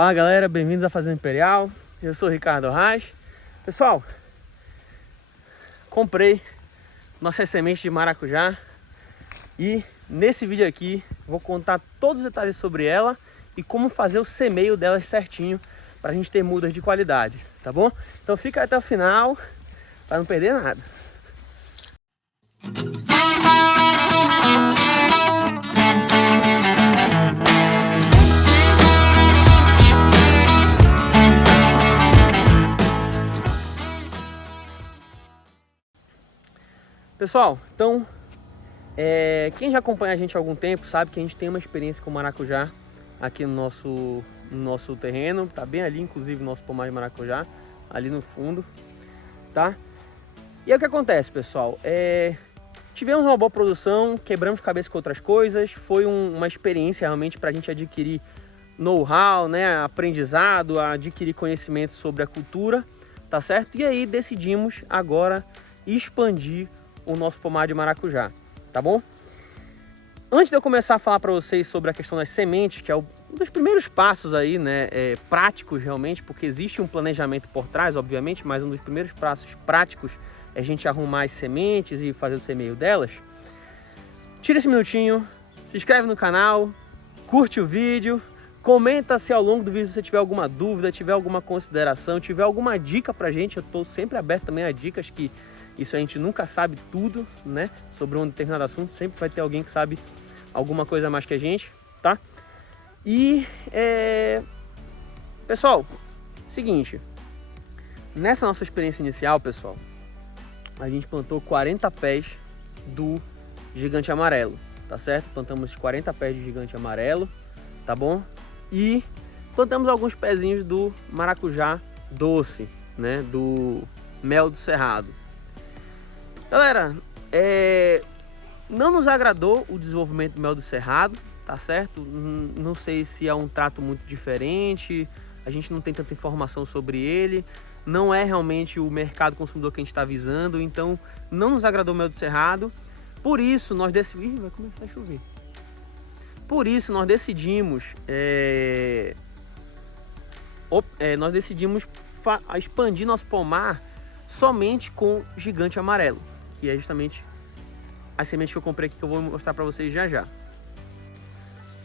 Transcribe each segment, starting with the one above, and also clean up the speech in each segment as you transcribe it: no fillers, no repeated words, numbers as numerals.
Fala galera, bem-vindos à Fazenda Imperial. Eu sou o Ricardo Reis. Pessoal, comprei nossas sementes de maracujá e nesse vídeo aqui vou contar todos os detalhes sobre ela e como fazer o semeio delas certinho para a gente ter mudas de qualidade, tá bom? Então fica até o final para não perder nada. Pessoal, então, quem já acompanha a gente há algum tempo sabe que a gente tem uma experiência com maracujá aqui no nosso terreno. Tá bem ali, inclusive, o nosso pomar de maracujá, ali no fundo, tá? E aí o que acontece, pessoal? Tivemos uma boa produção, quebramos cabeça com outras coisas, foi uma experiência realmente para a gente adquirir know-how, né, aprendizado, adquirir conhecimento sobre a cultura, tá certo? E aí decidimos agora expandir o nosso pomar de maracujá, tá bom? Antes de eu começar a falar para vocês sobre a questão das sementes, que é um dos primeiros passos aí, né, práticos realmente, porque existe um planejamento por trás, obviamente, mas um dos primeiros passos práticos é a gente arrumar as sementes e fazer o semeio delas. Tira esse minutinho, se inscreve no canal, curte o vídeo, comenta se ao longo do vídeo você tiver alguma dúvida, tiver alguma consideração, tiver alguma dica pra gente. Eu tô sempre aberto também a dicas, que isso a gente nunca sabe tudo, né, sobre um determinado assunto, sempre vai ter alguém que sabe alguma coisa a mais que a gente, tá? E, pessoal, seguinte, nessa nossa experiência inicial, pessoal, a gente plantou 40 pés do gigante amarelo, tá certo? Plantamos 40 pés de gigante amarelo, tá bom? E plantamos alguns pezinhos do maracujá doce, né, do mel do cerrado. Galera, não nos agradou o desenvolvimento do mel do cerrado, tá certo? Não sei se é um trato muito diferente, a gente não tem tanta informação sobre ele, não é realmente o mercado consumidor que a gente está visando, então não nos agradou o mel do cerrado. Por isso nós decidimos... vai começar a chover. Por isso nós decidimos expandir nosso pomar somente com gigante amarelo, que é justamente as sementes que eu comprei aqui, que eu vou mostrar para vocês já já.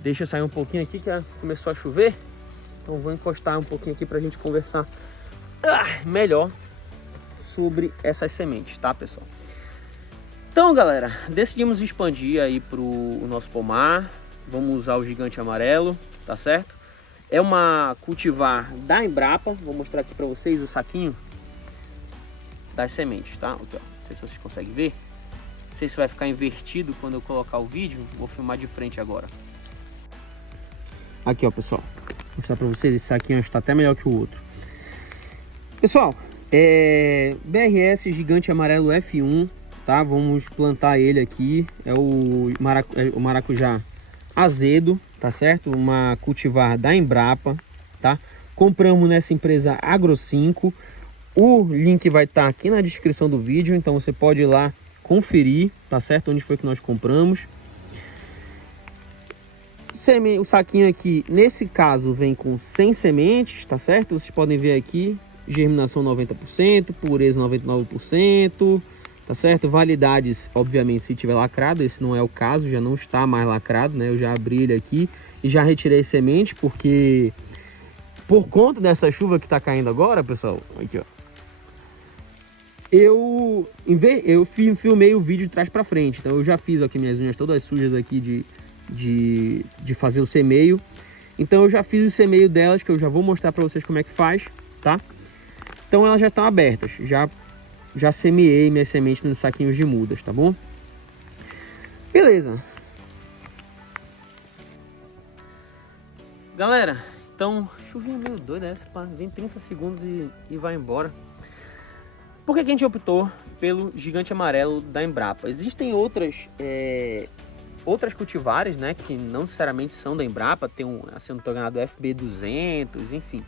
Deixa eu sair um pouquinho aqui, que começou a chover, então vou encostar um pouquinho aqui para a gente conversar melhor sobre essas sementes, tá, pessoal? Então, galera, decidimos expandir aí para o nosso pomar. Vamos usar o gigante amarelo, tá certo? É uma cultivar da Embrapa. Vou mostrar aqui para vocês o saquinho das sementes, tá? Aqui, ó. Não sei se vocês conseguem ver. Não sei se vai ficar invertido quando eu colocar o vídeo. Vou filmar de frente agora. Aqui, ó, pessoal. Vou mostrar para vocês. Esse saquinho está até melhor que o outro. Pessoal, BRS Gigante Amarelo F1, tá? Vamos plantar ele aqui. É o maracujá azedo, tá certo? Uma cultivar da Embrapa, tá? Compramos nessa empresa Agro 5. O link vai estar aqui na descrição do vídeo, então você pode ir lá conferir, tá certo? Onde foi que nós compramos. O saquinho aqui, nesse caso, vem com 100 sementes, tá certo? Vocês podem ver aqui, germinação 90%, pureza 99%, tá certo? Validades, obviamente, se tiver lacrado, esse não é o caso, já não está mais lacrado, né? Eu já abri ele aqui e já retirei semente, porque por conta dessa chuva que tá caindo agora, pessoal, aqui, ó, eu filmei o vídeo de trás para frente, então eu já fiz aqui minhas unhas todas sujas aqui de fazer o semeio. Então eu já fiz o semeio delas, que eu já vou mostrar para vocês como é que faz, tá? Então elas já estão abertas, já semeei minhas sementes nos saquinhos de mudas, tá bom? Beleza. Galera, então, chuvinha meio doida essa, vem 30 segundos e vai embora. Por que a gente optou pelo gigante amarelo da Embrapa? Existem outras cultivares, né, que não necessariamente são da Embrapa, tem se eu não tô enganado, FB200, enfim.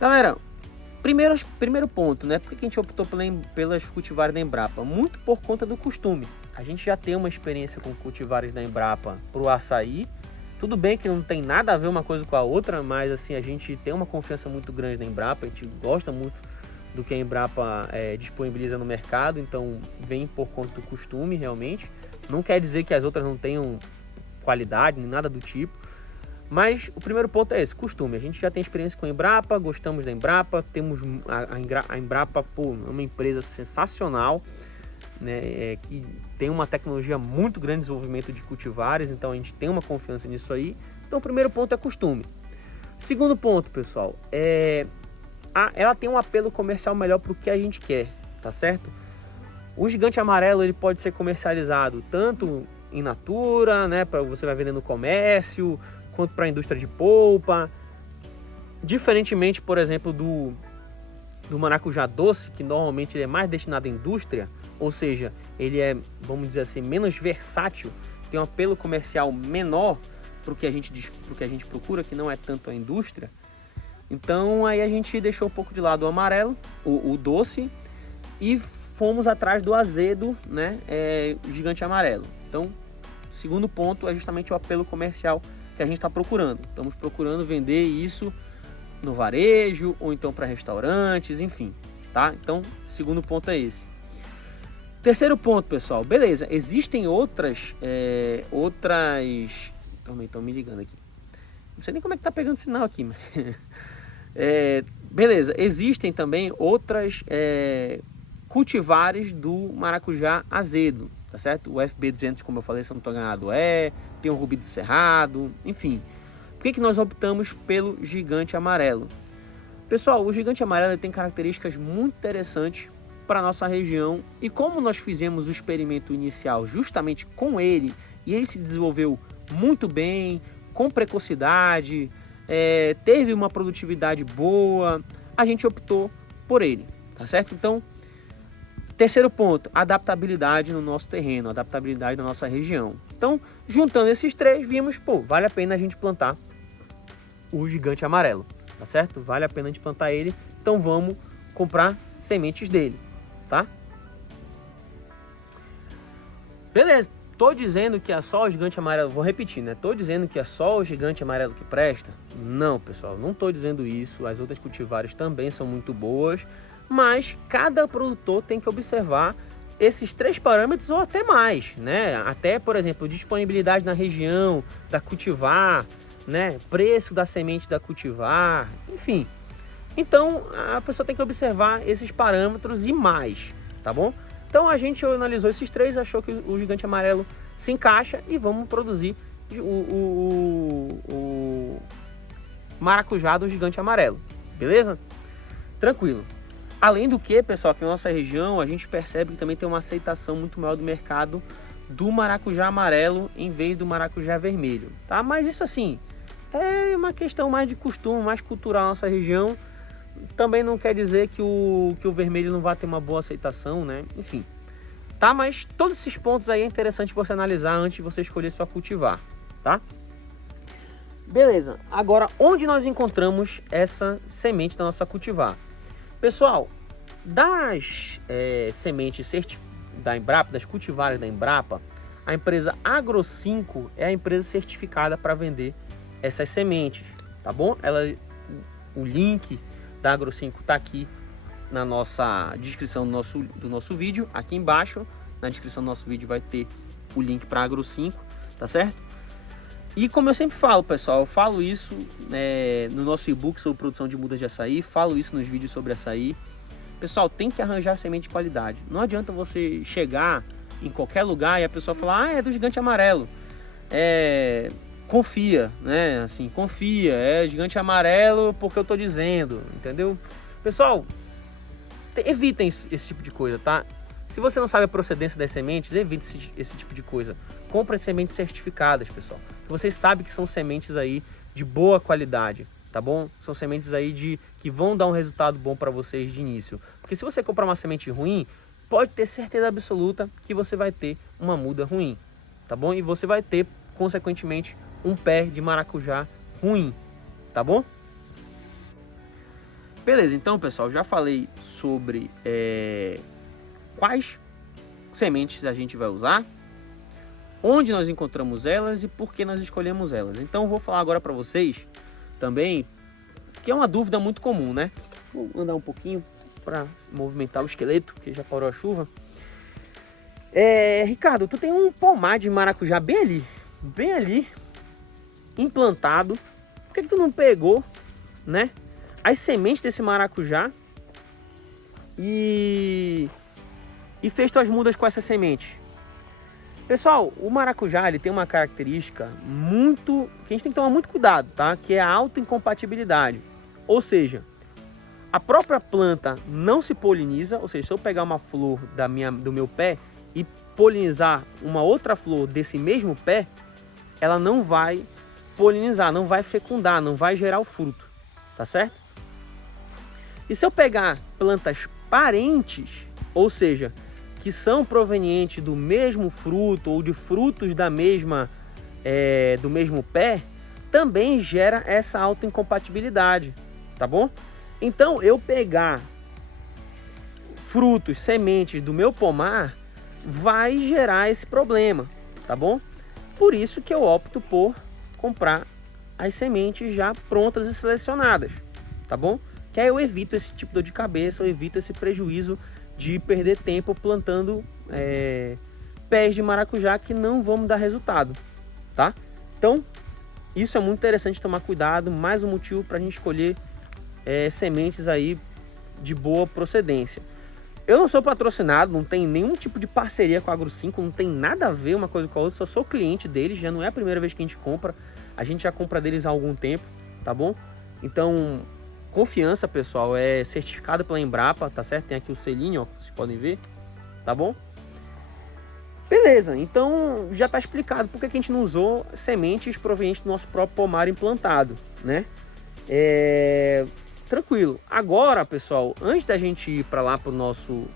Galera, primeiro ponto, né, por que a gente optou pelas cultivares da Embrapa? Muito por conta do costume. A gente já tem uma experiência com cultivares da Embrapa para o açaí Tudo bem que não tem nada a ver uma coisa com a outra, mas assim, a gente tem uma confiança muito grande na Embrapa, a gente gosta muito do que a Embrapa disponibiliza no mercado, então vem por conta do costume realmente. Não quer dizer que as outras não tenham qualidade, nem nada do tipo, mas o primeiro ponto é esse, costume. A gente já tem experiência com a Embrapa, gostamos da Embrapa, temos a Embrapa, pô, é uma empresa sensacional, né, que tem uma tecnologia muito grande de desenvolvimento de cultivares, então a gente tem uma confiança nisso aí. Então o primeiro ponto é costume. Segundo ponto, pessoal, ela tem um apelo comercial melhor para o que a gente quer, tá certo? O gigante amarelo ele pode ser comercializado tanto in natura, né, para você vai vender no comércio, quanto para a indústria de polpa. Diferentemente, por exemplo, do maracujá doce, que normalmente ele é mais destinado à indústria, ou seja, ele é, vamos dizer assim, menos versátil, tem um apelo comercial menor para o que a gente procura, que não é tanto a indústria. Então aí a gente deixou um pouco de lado o amarelo, o doce, e fomos atrás do azedo, né, gigante amarelo. Então, segundo ponto é justamente o apelo comercial que a gente está procurando. Estamos procurando vender isso no varejo ou então para restaurantes, enfim, tá? Então, segundo ponto é esse. Terceiro ponto, pessoal, beleza, existem outras, também estão me ligando aqui, não sei nem como é que tá pegando sinal aqui, mas beleza, existem também outras cultivares do maracujá azedo, tá certo? O FB200, como eu falei, se eu não estou enganado, tem o Rubi do Cerrado, enfim. Por que nós optamos pelo gigante amarelo? Pessoal, o gigante amarelo tem características muito interessantes para a nossa região, e como nós fizemos o experimento inicial justamente com ele, e ele se desenvolveu muito bem, com precocidade, teve uma produtividade boa, a gente optou por ele, tá certo? Então, terceiro ponto, adaptabilidade no nosso terreno, adaptabilidade na nossa região. Então, juntando esses três, vimos, pô, vale a pena a gente plantar o gigante amarelo, tá certo? Vale a pena a gente plantar ele, então vamos comprar sementes dele, tá? Beleza, tô dizendo que é só o gigante amarelo, vou repetir, né? Tô dizendo que é só o gigante amarelo que presta? Não, pessoal, não tô dizendo isso, as outras cultivares também são muito boas, mas cada produtor tem que observar esses três parâmetros ou até mais, né? Até, por exemplo, disponibilidade na região da cultivar, né? Preço da semente da cultivar, enfim. Então, a pessoa tem que observar esses parâmetros e mais, tá bom? Então, a gente analisou esses três, achou que o gigante amarelo se encaixa e vamos produzir o maracujá do gigante amarelo, beleza? Tranquilo. Além do que, pessoal, aqui na nossa região, a gente percebe que também tem uma aceitação muito maior do mercado do maracujá amarelo em vez do maracujá vermelho, tá? Mas isso, assim, é uma questão mais de costume, mais cultural na nossa região. Também não quer dizer que o vermelho não vai ter uma boa aceitação, né? Enfim, tá? Mas todos esses pontos aí é interessante você analisar antes de você escolher sua cultivar, tá? Beleza, agora onde nós encontramos essa semente da nossa cultivar? Pessoal, das sementes da Embrapa, das cultivares da Embrapa, a empresa Agro5 é a empresa certificada para vender essas sementes, tá bom? O link da Agro5 está aqui na nossa descrição do nosso vídeo, aqui embaixo, na descrição do nosso vídeo vai ter o link para a Agro5, tá certo? E como eu sempre falo, pessoal, eu falo isso no nosso e-book sobre produção de mudas de açaí, falo isso nos vídeos sobre açaí. Pessoal, tem que arranjar semente de qualidade. Não adianta você chegar em qualquer lugar e a pessoa falar, é do gigante amarelo. Confia, né? Assim, confia, é gigante amarelo porque eu tô dizendo, entendeu? Pessoal, evitem esse tipo de coisa, tá? Se você não sabe a procedência das sementes, evite esse tipo de coisa. Compre sementes certificadas, pessoal. Vocês sabem que são sementes aí de boa qualidade, tá bom? São sementes aí que vão dar um resultado bom para vocês de início. Porque se você comprar uma semente ruim, pode ter certeza absoluta que você vai ter uma muda ruim, tá bom? E você vai ter, consequentemente, um pé de maracujá ruim, tá bom? Beleza, então, pessoal, já falei sobre quais sementes a gente vai usar. onde nós encontramos elas e por que nós escolhemos elas. Então eu vou falar agora para vocês também, que é uma dúvida muito comum, né? Vou andar um pouquinho para movimentar o esqueleto, que já parou a chuva. Ricardo, tu tem um pomar de maracujá bem ali, implantado. Por que tu não pegou, né, as sementes desse maracujá e fez tuas mudas com essa semente? Pessoal, o maracujá ele tem uma característica que a gente tem que tomar muito cuidado, tá? Que é a autoincompatibilidade. Ou seja, a própria planta não se poliniza, ou seja, se eu pegar uma flor do meu pé e polinizar uma outra flor desse mesmo pé, ela não vai polinizar, não vai fecundar, não vai gerar o fruto, tá certo? E se eu pegar plantas parentes, ou seja, que são provenientes do mesmo fruto ou de frutos do mesmo pé, também gera essa autoincompatibilidade, tá bom? Então, eu pegar frutos, sementes do meu pomar, vai gerar esse problema, tá bom? Por isso que eu opto por comprar as sementes já prontas e selecionadas, tá bom? Que aí eu evito esse tipo de dor de cabeça, eu evito esse prejuízo de perder tempo plantando pés de maracujá que não vão me dar resultado, tá? Então, isso é muito interessante tomar cuidado, mais um motivo para a gente escolher sementes aí de boa procedência. Eu não sou patrocinado, não tem nenhum tipo de parceria com a Agro5, não tem nada a ver uma coisa com a outra, só sou cliente deles, já não é a primeira vez que a gente já compra deles há algum tempo, tá bom? Então, confiança, pessoal, é certificado pela Embrapa, tá certo? Tem aqui o selinho, ó, vocês podem ver, tá bom? Beleza, então já tá explicado porque que a gente não usou sementes provenientes do nosso próprio pomar implantado, né? Tranquilo. Agora, pessoal, antes da gente ir para lá pro nosso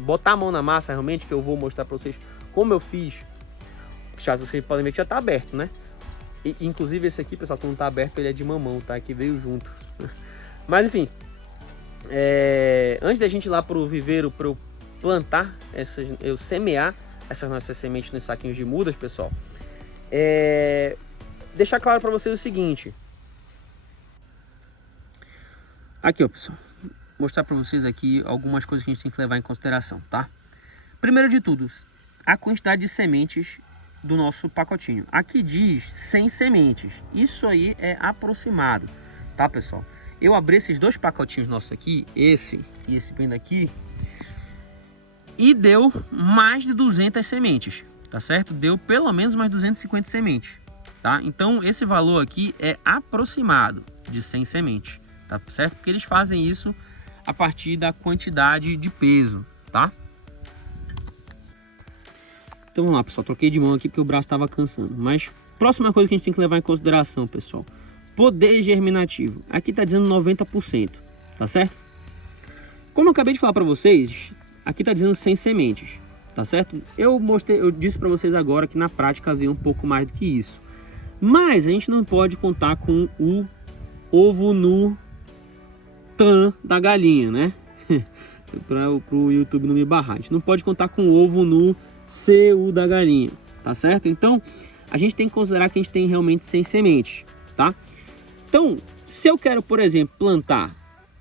botar a mão na massa realmente, que eu vou mostrar para vocês como eu fiz. Já vocês podem ver que já tá aberto, né? E, inclusive esse aqui, pessoal, que não tá aberto, ele é de mamão, tá? Que veio junto. Mas enfim, antes da gente ir lá pro viveiro para eu plantar eu semear essas nossas sementes nos saquinhos de mudas, pessoal, deixar claro para vocês o seguinte. Aqui, ó, pessoal, mostrar para vocês aqui algumas coisas que a gente tem que levar em consideração, tá? Primeiro de tudo, a quantidade de sementes do nosso pacotinho. Aqui diz 100 sementes. Isso aí é aproximado, tá, pessoal? Eu abri esses dois pacotinhos nossos aqui, esse e esse bem daqui, e deu mais de 200 sementes, tá certo? Deu pelo menos mais 250 sementes, tá? Então, esse valor aqui é aproximado de 100 sementes. Tá certo? Porque eles fazem isso a partir da quantidade de peso, tá? Então vamos lá, pessoal. Troquei de mão aqui porque o braço estava cansando. Mas próxima coisa que a gente tem que levar em consideração, pessoal. Poder germinativo. Aqui tá dizendo 90%, tá certo? Como eu acabei de falar para vocês, aqui tá dizendo 100 sementes, tá certo? Eu disse para vocês agora que na prática veio um pouco mais do que isso. Mas a gente não pode contar com o ovo nu da galinha, né? para o YouTube não me barrar. A gente não pode contar com o ovo nu CU da galinha, tá certo? Então, a gente tem que considerar que a gente tem realmente 100 sementes, tá? Então, se eu quero, por exemplo, plantar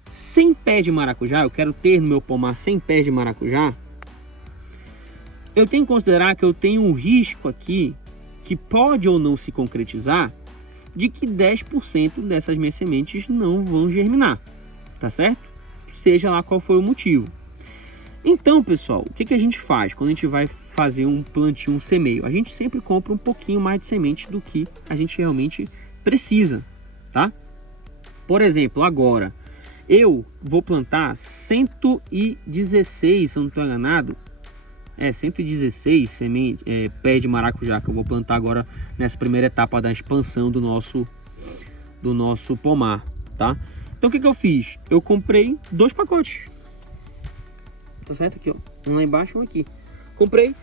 100 pés de maracujá, eu quero ter no meu pomar 100 pés de maracujá, eu tenho que considerar que eu tenho um risco aqui, que pode ou não se concretizar, de que 10% dessas minhas sementes não vão germinar, tá certo? Seja lá qual for o motivo. Então, pessoal, o que a gente faz quando a gente vai fazer um plantio, um semeio? A gente sempre compra um pouquinho mais de semente do que a gente realmente precisa, tá? Por exemplo, agora, eu vou plantar 116, se eu não estou enganado, 116 pés de maracujá que eu vou plantar agora nessa primeira etapa da expansão do nosso pomar, tá? Então o que eu fiz? Eu comprei 2 pacotes, tá certo? Aqui, ó, um lá embaixo e um aqui. Comprei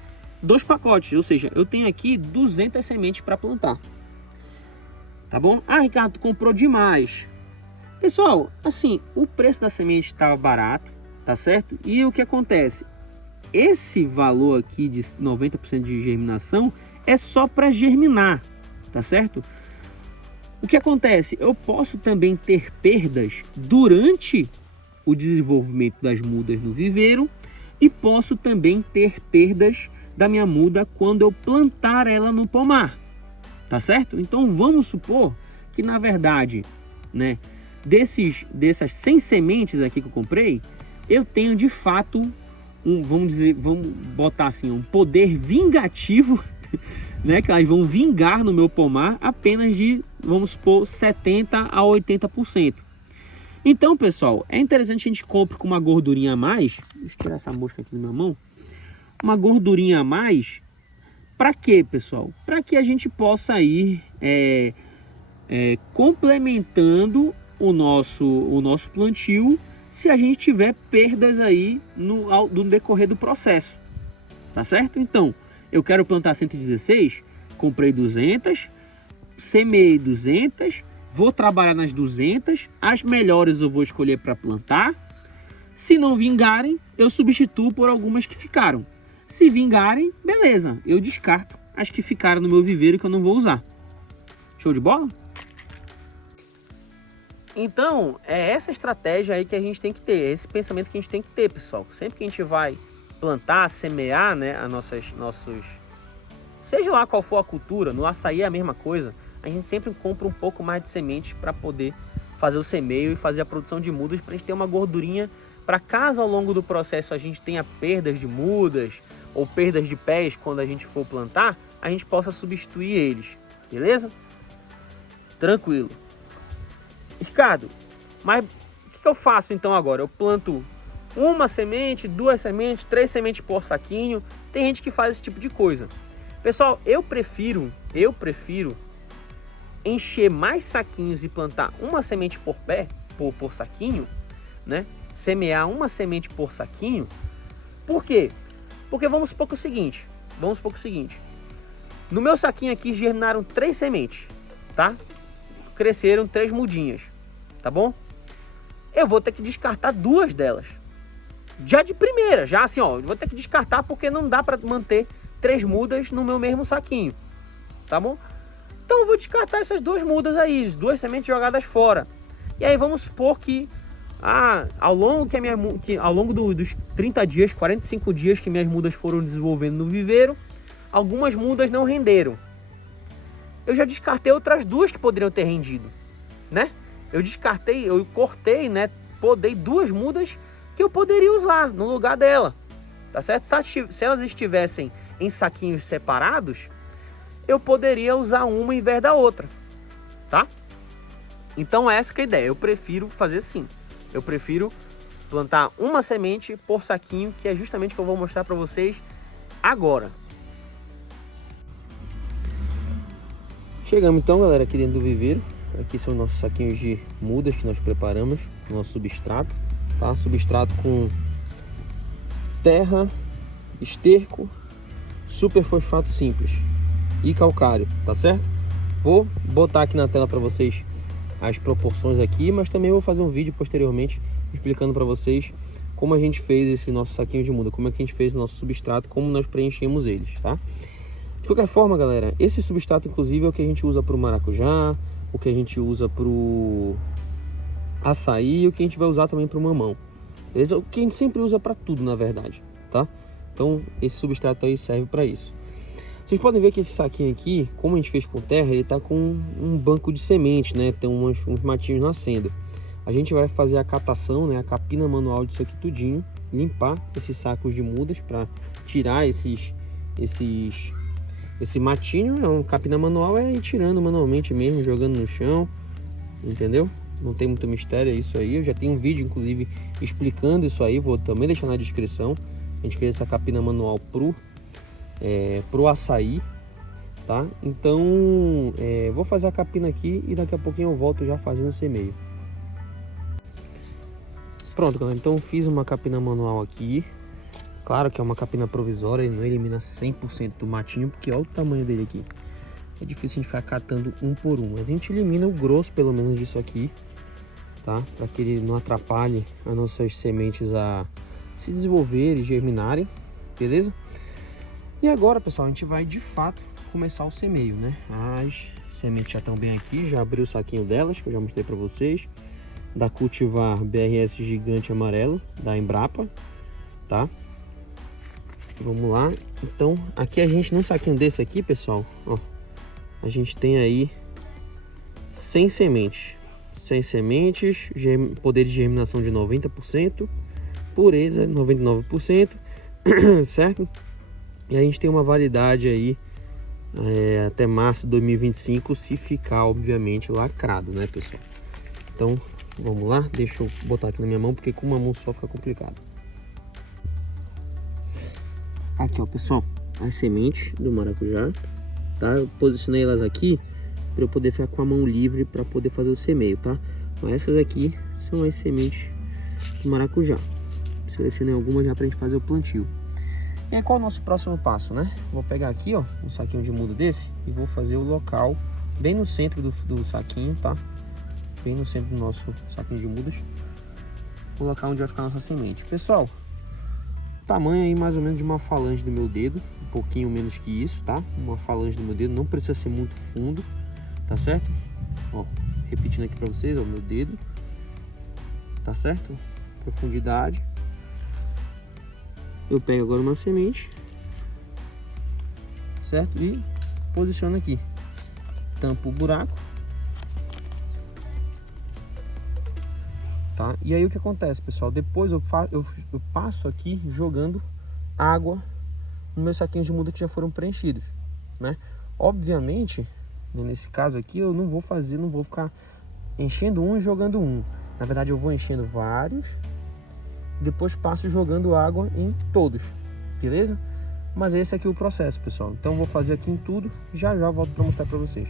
2 pacotes, ou seja, eu tenho aqui 200 sementes para plantar, tá bom? Ah, Ricardo, tu comprou demais. Pessoal, assim, o preço da semente estava barato, tá certo? E o que acontece? Esse valor aqui de 90% de germinação é só para germinar, tá certo? O que acontece? Eu posso também ter perdas durante o desenvolvimento das mudas no viveiro e posso também ter perdas da minha muda quando eu plantar ela no pomar, tá certo? Então vamos supor que na verdade, né, dessas 100 sementes aqui que eu comprei, eu tenho de fato vamos botar assim, um poder vingativo, né, que elas vão vingar no meu pomar apenas de, vamos supor, 70 a 80%. Então, pessoal, é interessante a gente compre com uma gordurinha a mais. Deixa eu tirar essa mosca aqui na minha mão. Uma gordurinha a mais. Para quê, pessoal? Para que a gente possa ir complementando o nosso plantio se a gente tiver perdas aí no decorrer do processo. Tá certo? Então, eu quero plantar 116, comprei 200, semeei 200, vou trabalhar nas 200, as melhores eu vou escolher para plantar. Se não vingarem, eu substituo por algumas que ficaram. Se vingarem, beleza, eu descarto as que ficaram no meu viveiro que eu não vou usar. Show de bola? Então, é essa estratégia aí que a gente tem que ter, esse pensamento que a gente tem que ter, pessoal. Sempre que a gente vai plantar, semear, né, seja lá qual for a cultura, no açaí é a mesma coisa, a gente sempre compra um pouco mais de sementes para poder fazer o semeio e fazer a produção de mudas, para a gente ter uma gordurinha, para caso ao longo do processo a gente tenha perdas de mudas ou perdas de pés quando a gente for plantar, a gente possa substituir eles, beleza? Tranquilo. Ricardo, mas o que eu faço então agora? Eu planto uma semente, 2 sementes, 3 sementes por saquinho. Tem gente que faz esse tipo de coisa. Pessoal, eu prefiro encher mais saquinhos e plantar uma semente por pé, por saquinho, né? Semear uma semente por saquinho. Por quê? Porque vamos supor o seguinte, no meu saquinho aqui germinaram 3 sementes, tá? Cresceram 3 mudinhas, tá bom? Eu vou ter que descartar 2 delas. Já de primeira, já assim, ó, eu vou ter que descartar porque não dá para manter 3 mudas no meu mesmo saquinho, tá bom? Então eu vou descartar essas 2 mudas aí, 2 sementes jogadas fora. E aí vamos supor que ao longo dos 30 dias, 45 dias que minhas mudas foram desenvolvendo no viveiro, algumas mudas não renderam. Eu já descartei outras 2 que poderiam ter rendido, né? Eu cortei, né? Podei 2 mudas que eu poderia usar no lugar dela, tá certo? Se elas estivessem em saquinhos separados, eu poderia usar uma em vez da outra, tá? Então essa que é a ideia, eu prefiro fazer assim. Eu prefiro plantar uma semente por saquinho, que é justamente o que eu vou mostrar para vocês agora. Chegamos então, galera, aqui dentro do viveiro. Aqui são nossos saquinhos de mudas que nós preparamos, nosso substrato, tá? Substrato com terra, esterco, superfosfato simples e calcário, tá certo? Vou botar aqui na tela para vocês as proporções aqui, mas também vou fazer um vídeo posteriormente explicando para vocês como a gente fez esse nosso saquinho de muda, como é que a gente fez o nosso substrato, como nós preenchemos eles, tá? De qualquer forma, galera, esse substrato inclusive é o que a gente usa para o maracujá, o que a gente usa para o açaí e o que a gente vai usar também para o mamão. Beleza? O que a gente sempre usa para tudo, na verdade, tá? Então esse substrato aí serve para isso. Vocês podem ver que esse saquinho aqui, como a gente fez com terra, ele tá com um banco de semente, né? Tem uns matinhos nascendo. A gente vai fazer a catação, né? A capina manual disso aqui tudinho, limpar esses sacos de mudas para tirar esse matinho. É um capina manual, é ir tirando manualmente mesmo, jogando no chão, entendeu? Não tem muito mistério, é isso aí. Eu já tenho um vídeo, inclusive, explicando isso aí, vou também deixar na descrição. A gente fez essa capina manual pro açaí, tá? Então, vou fazer a capina aqui e daqui a pouquinho eu volto já fazendo o semeio. Pronto, galera, então fiz uma capina manual aqui. Claro que é uma capina provisória, ele não elimina 100% do matinho, porque olha o tamanho dele aqui. É difícil a gente ficar catando um por um, mas a gente elimina o grosso, pelo menos, disso aqui, tá? Para que ele não atrapalhe as nossas sementes a se desenvolverem e germinarem, beleza? E agora, pessoal, a gente vai de fato começar o semeio, né? As sementes já estão bem aqui, já abri o saquinho delas, que eu já mostrei para vocês. Da Cultivar BRS Gigante Amarelo, da Embrapa, tá? Vamos lá. Então, aqui a gente, num saquinho desse aqui, pessoal, ó, a gente tem aí 100 sementes. 100 sementes, poder de germinação de 90%, pureza 99%, certo? E a gente tem uma validade aí até março de 2025, se ficar, obviamente, lacrado, né, pessoal? Então, vamos lá. Deixa eu botar aqui na minha mão, porque com uma mão só fica complicado. Aqui, ó, pessoal, as sementes do maracujá, tá? Eu posicionei elas aqui para eu poder ficar com a mão livre para poder fazer o semeio, tá? Mas essas aqui são as sementes do maracujá. Selecionei algumas já para a gente fazer o plantio. E aí, qual é o nosso próximo passo, né? Vou pegar aqui, ó, um saquinho de muda desse e vou fazer o local bem no centro do saquinho, tá? Bem no centro do nosso saquinho de mudas, o local onde vai ficar a nossa semente. Pessoal, tamanho aí mais ou menos de uma falange do meu dedo, um pouquinho menos que isso, tá? Uma falange do meu dedo, não precisa ser muito fundo, tá certo? Ó, repetindo aqui pra vocês, ó, meu dedo, tá certo? Profundidade. Eu pego agora uma semente, certo? E posiciono aqui, tampo o buraco, tá? E aí o que acontece, pessoal? Depois eu passo aqui jogando água nos meus saquinhos de muda que já foram preenchidos, né? Obviamente, nesse caso aqui eu não vou ficar enchendo um e jogando um. Na verdade eu vou enchendo vários, depois passo jogando água em todos, beleza? Mas esse aqui é o processo, pessoal. Então eu vou fazer aqui em tudo, já volto para mostrar para vocês.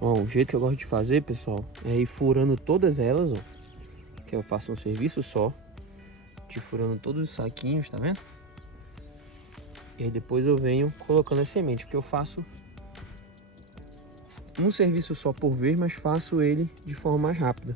Ó, o jeito que eu gosto de fazer, pessoal, é ir furando todas elas, ó. Que eu faço um serviço só, de furando todos os saquinhos, tá vendo? E aí depois eu venho colocando a semente, porque eu faço um serviço só por vez, mas faço ele de forma mais rápida.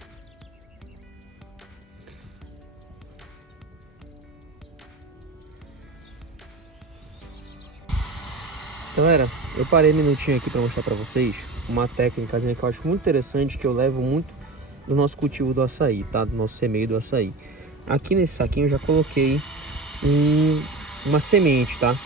Galera, eu parei um minutinho aqui para mostrar para vocês uma técnica que eu acho muito interessante, que eu levo muito do nosso cultivo do açaí, tá? Do nosso semeio do açaí. Aqui nesse saquinho eu já coloquei uma semente, tá?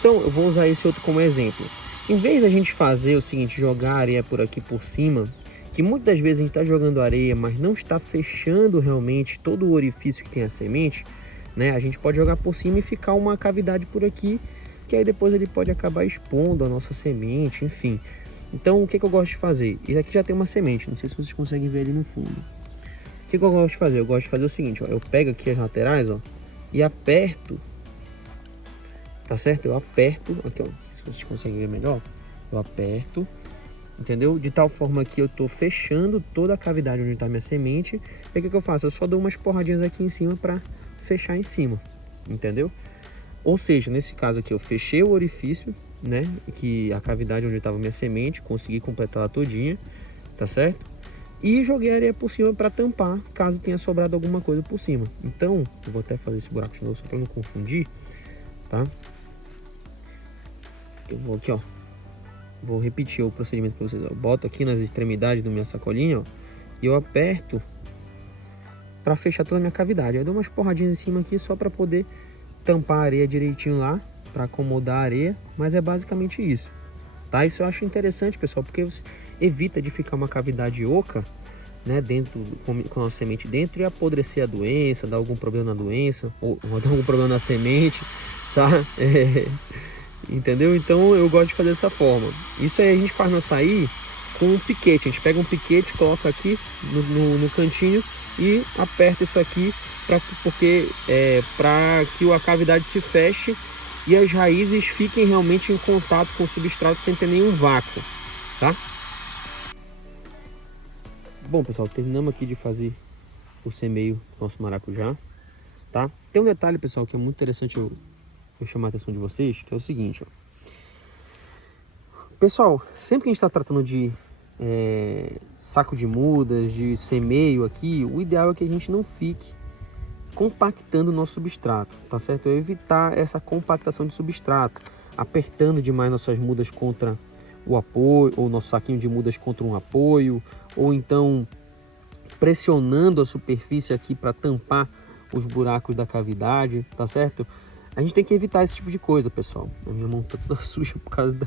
Então eu vou usar esse outro como exemplo. Em vez da gente fazer o seguinte, jogar areia por aqui por cima, que muitas das vezes a gente está jogando areia, mas não está fechando realmente todo o orifício que tem a semente, né? A gente pode jogar por cima e ficar uma cavidade por aqui, que aí depois ele pode acabar expondo a nossa semente, enfim. Então o que eu gosto de fazer? Isso aqui já tem uma semente, não sei se vocês conseguem ver ali no fundo. O que eu gosto de fazer? Eu gosto de fazer o seguinte, ó, eu pego aqui as laterais, ó, e aperto, tá certo? Eu aperto, aqui ó, não sei se vocês conseguem ver melhor, eu aperto, entendeu? De tal forma que eu tô fechando toda a cavidade onde está minha semente. E o que eu faço? Eu só dou umas porradinhas aqui em cima para fechar em cima, entendeu? Ou seja, nesse caso aqui eu fechei o orifício, né, que a cavidade onde estava minha semente, consegui completar ela todinha, tá certo? E joguei areia por cima para tampar, caso tenha sobrado alguma coisa por cima. Então, eu vou até fazer esse buraco de novo só para não confundir, tá? Eu vou aqui, ó, vou repetir o procedimento para vocês, ó. Eu boto aqui nas extremidades da minha sacolinha, ó, e eu aperto para fechar toda a minha cavidade. Eu dou umas porradinhas em cima aqui só para poder tampar a areia direitinho lá, para acomodar a areia, mas é basicamente isso, tá? Isso eu acho interessante, pessoal, porque você evita de ficar uma cavidade oca, né, dentro, com a semente dentro, e apodrecer a doença, dar algum problema na doença, ou dar algum problema na semente, tá? Entendeu? Então eu gosto de fazer dessa forma. Isso aí a gente faz no açaí com um piquete, a gente pega um piquete, coloca aqui no cantinho e aperta isso aqui, para que a cavidade se feche e as raízes fiquem realmente em contato com o substrato sem ter nenhum vácuo, tá? Bom, pessoal, terminamos aqui de fazer o semeio do nosso maracujá, tá? Tem um detalhe, pessoal, que é muito interessante eu chamar a atenção de vocês, que é o seguinte, ó. Pessoal, sempre que a gente está tratando de saco de mudas, de semeio aqui, o ideal é que a gente não fique compactando o nosso substrato, tá certo? É evitar essa compactação de substrato. apertando demais nossas mudas contra o apoio, ou nosso saquinho de mudas contra um apoio, ou então pressionando a superfície aqui para tampar os buracos da cavidade, tá certo? A gente tem que evitar esse tipo de coisa, pessoal. A minha mão tá toda suja por causa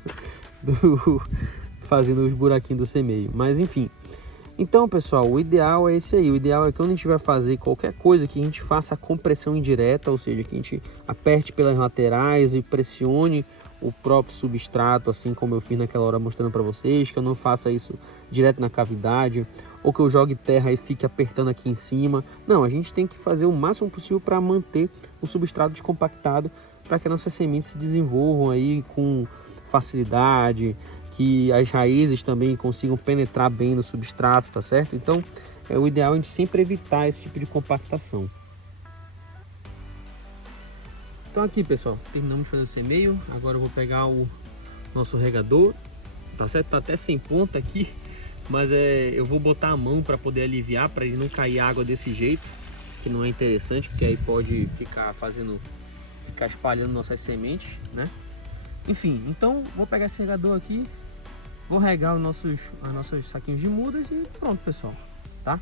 fazendo os buraquinhos do semeio, mas enfim. Então, pessoal, o ideal é esse aí. O ideal é que quando a gente vai fazer qualquer coisa, que a gente faça a compressão indireta, ou seja, que a gente aperte pelas laterais e pressione o próprio substrato, assim como eu fiz naquela hora mostrando para vocês, que eu não faça isso direto na cavidade, ou que eu jogue terra e fique apertando aqui em cima. Não, a gente tem que fazer o máximo possível para manter o substrato descompactado, para que as nossas sementes se desenvolvam aí com facilidade, que as raízes também consigam penetrar bem no substrato, tá certo? Então, o ideal é a gente sempre evitar esse tipo de compactação. Então aqui, pessoal, terminamos de fazer o semeio. Agora eu vou pegar o nosso regador, tá certo? Tá até sem ponta aqui, mas eu vou botar a mão para poder aliviar, para ele não cair água desse jeito, que não é interessante, porque aí pode ficar espalhando nossas sementes, né? Enfim, então vou pegar esse regador aqui, vou regar os nossos saquinhos de mudas e pronto, pessoal, tá?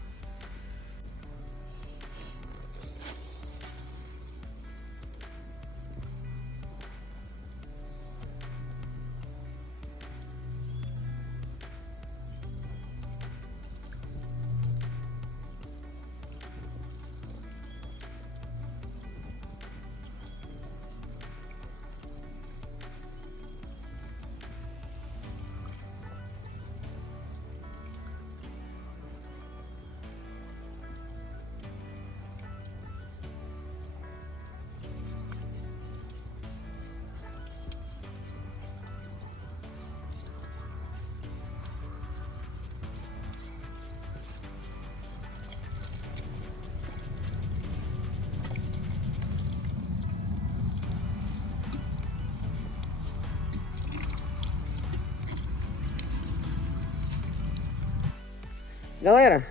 Galera,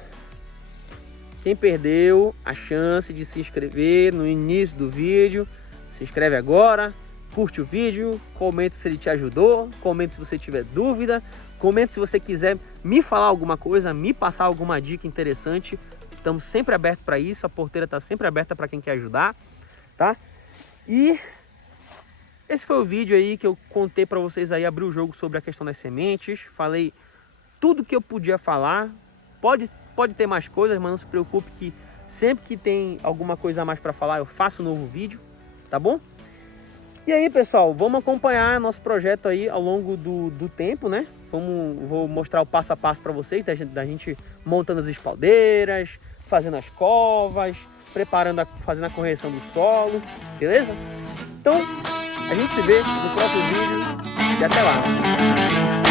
quem perdeu a chance de se inscrever no início do vídeo, se inscreve agora, curte o vídeo, comente se ele te ajudou, comente se você tiver dúvida, comente se você quiser me falar alguma coisa, me passar alguma dica interessante. Estamos sempre abertos para isso, a porteira está sempre aberta para quem quer ajudar, tá? E esse foi o vídeo aí que eu contei para vocês aí, abrir o jogo sobre a questão das sementes, falei tudo que eu podia falar. Pode ter mais coisas, mas não se preocupe que sempre que tem alguma coisa a mais para falar, eu faço um novo vídeo, tá bom? E aí, pessoal, vamos acompanhar nosso projeto aí ao longo do tempo, né? Vou mostrar o passo a passo para vocês, da gente montando as espaldeiras, fazendo as covas, fazendo a correção do solo, beleza? Então, a gente se vê no próximo vídeo e até lá!